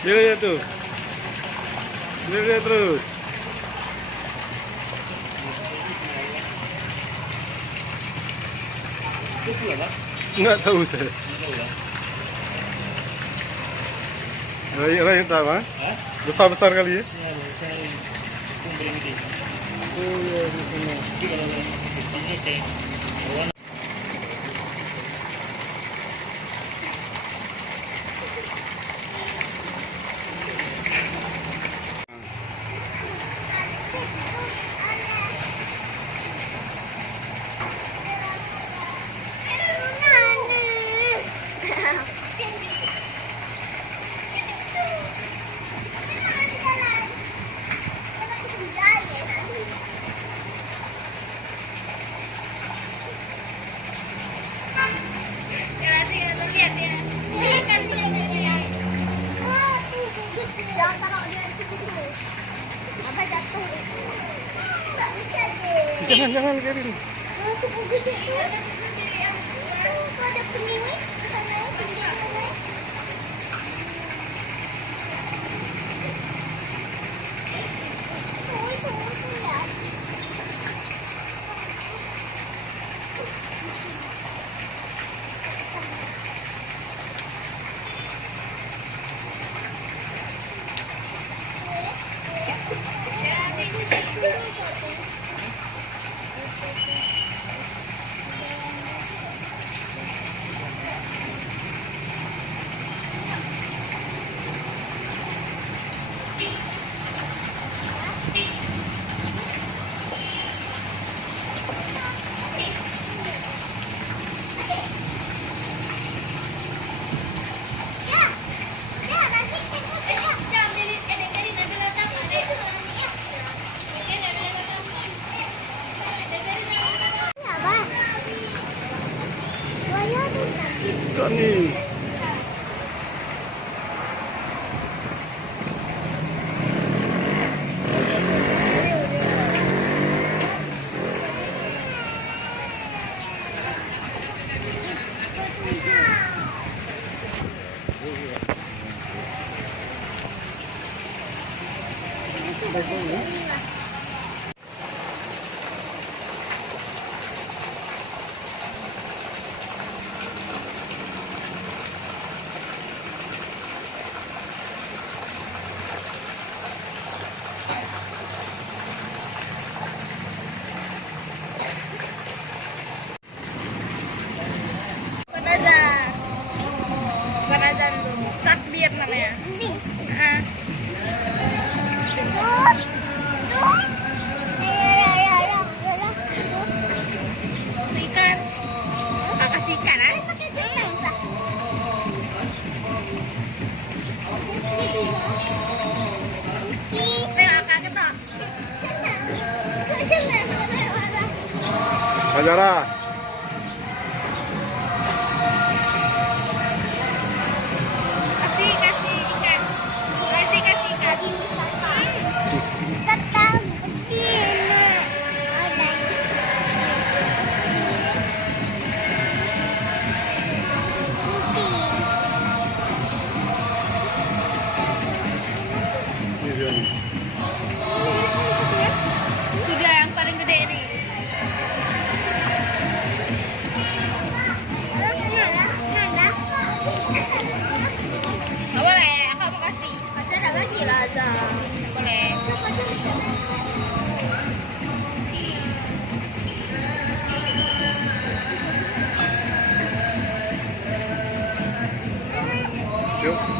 Lihat tuh. Lihat terus. Nggak tahu saya. Yang tahu, ah? Besar-besar kali ya? Oh iya, di sana. Jangan biarin. Ada penyiwi sana ya. Johnny. Bukan azan dulu, takbir namanya. Ikan, kasih ikan ah. Hajara. Kasih ikan. Kasih ikan. Tetap begini. Ini Johnny. Sudah yang paling gede nih. Nggak boleh, aku mau kasih. Ada bagi lah, Azam. Nggak boleh. Yuk.